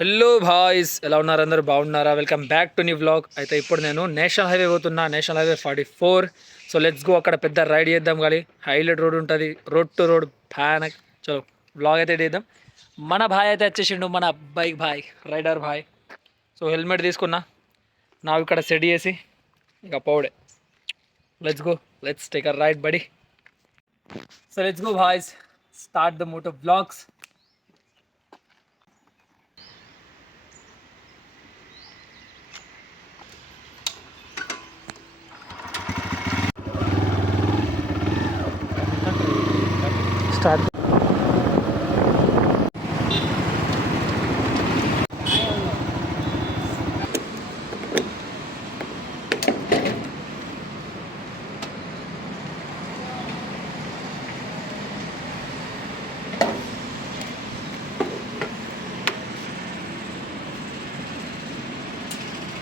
Hello boys, ఎలా ఉన్నారు? అందరూ బాగున్నారా? Welcome back to new vlog. అయితే ఇప్పుడు నేను నేషనల్ హైవే పోతున్నా, national highway 44. So let's go, అక్కడ పెద్ద రైడ్ చేద్దాం. కానీ హైలైట్ రోడ్ ఉంటుంది, రోడ్ టు రోడ్ భయానక్. చలో వ్లాగ్ అయితే చేద్దాం. మన భాయ్ అయితే వచ్చేసిండు, మన బైక్ భాయ్, రైడర్ భాయ్. సో హెల్మెట్ తీసుకున్నా, నా ఇక్కడ సెట్ చేసి ఇక పోవడే. Let's go, let's take a ride buddy. So let's go boys, start the moto vlogs. Start.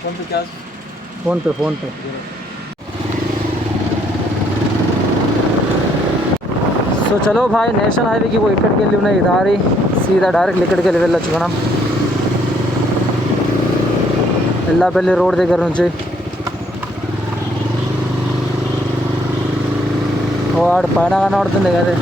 Phone पे क्या? फोन पे సో చలో భాయ్, నేషనల్ హైవేకి ఇక్కడికి వెళ్ళి ఉన్నాయి దారి సీదా డైరెక్ట్ ఇక్కడికి వెళ్ళి వెళ్ళొచ్చు మనం. ఎల్లాపల్లి రోడ్ దగ్గర నుంచి వాడు పైన కనబడుతుంది కదా.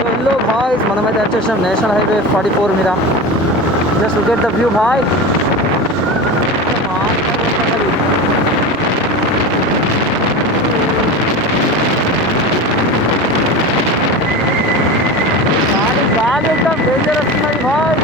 హలో బాయ్స్, మనమైతే వచ్చేసాం నేషనల్ హైవే 44 మీద. Just look at the view boy. గాలి एकदम डेंजर వస్తున్నాయి బాయ్.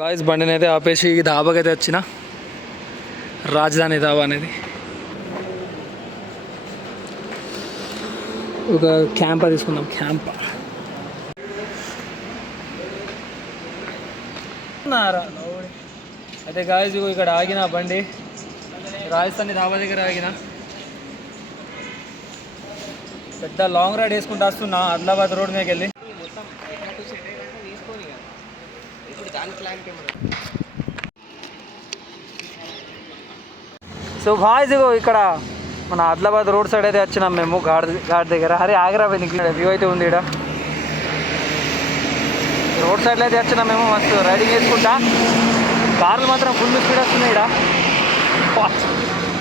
గాయస్, బండిని అయితే ఆపేసి ఈ ధాబాకి అయితే వచ్చిన, రాజధాని ధాబా అనేది. ఒక క్యాంపర్ తీసుకుందాం, క్యాంపర్. అయితే గాయస్ ఇక్కడ ఆగిన బండి, రాజస్థానీ ధాబా దగ్గర ఆగిన. పెద్ద లాంగ్ రైడ్ వేసుకుంటూ వస్తున్నా ఆదిలాబాద్ రోడ్ మీదకి వెళ్ళి. సో బాయ్స్ ఇక్కడ మన ఆదిలాబాద్ రోడ్ సైడ్ అయితే వచ్చినాం మేము, ఘాట్ దగ్గర. అరే ఆగ్రా నీకు వ్యూ అయితే ఉంది ఇక్కడ. రోడ్ సైడ్లో అయితే వచ్చినాం మేము, మస్తు రైడింగ్ చేసుకుంటా. కార్లు మాత్రం ఫుల్ స్పీడ్ వస్తున్నాయి ఇక్కడ,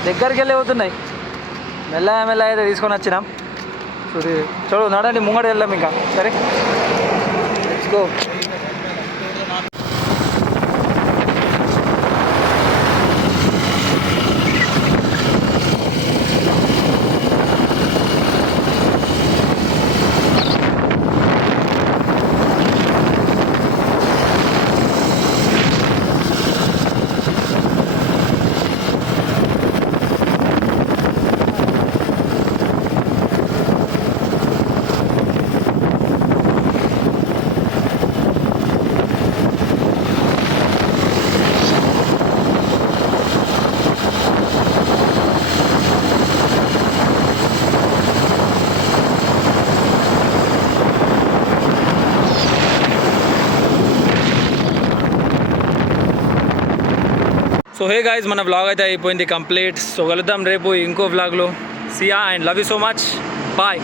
దగ్గరికి వెళ్ళి అవుతున్నాయి. మెల్ల అయితే తీసుకొని వచ్చినాం. చూడు నడండి, ముంగడు వెళ్దాం ఇంకా. సరే లెట్స్ గో. హే గాయ్స్, మన వ్లాగ్ అయితే అయిపోయింది కంప్లీట్. సో కలుద్దాం రేపు ఇంకో వ్లాగ్లో. See ya and love you so much. Bye.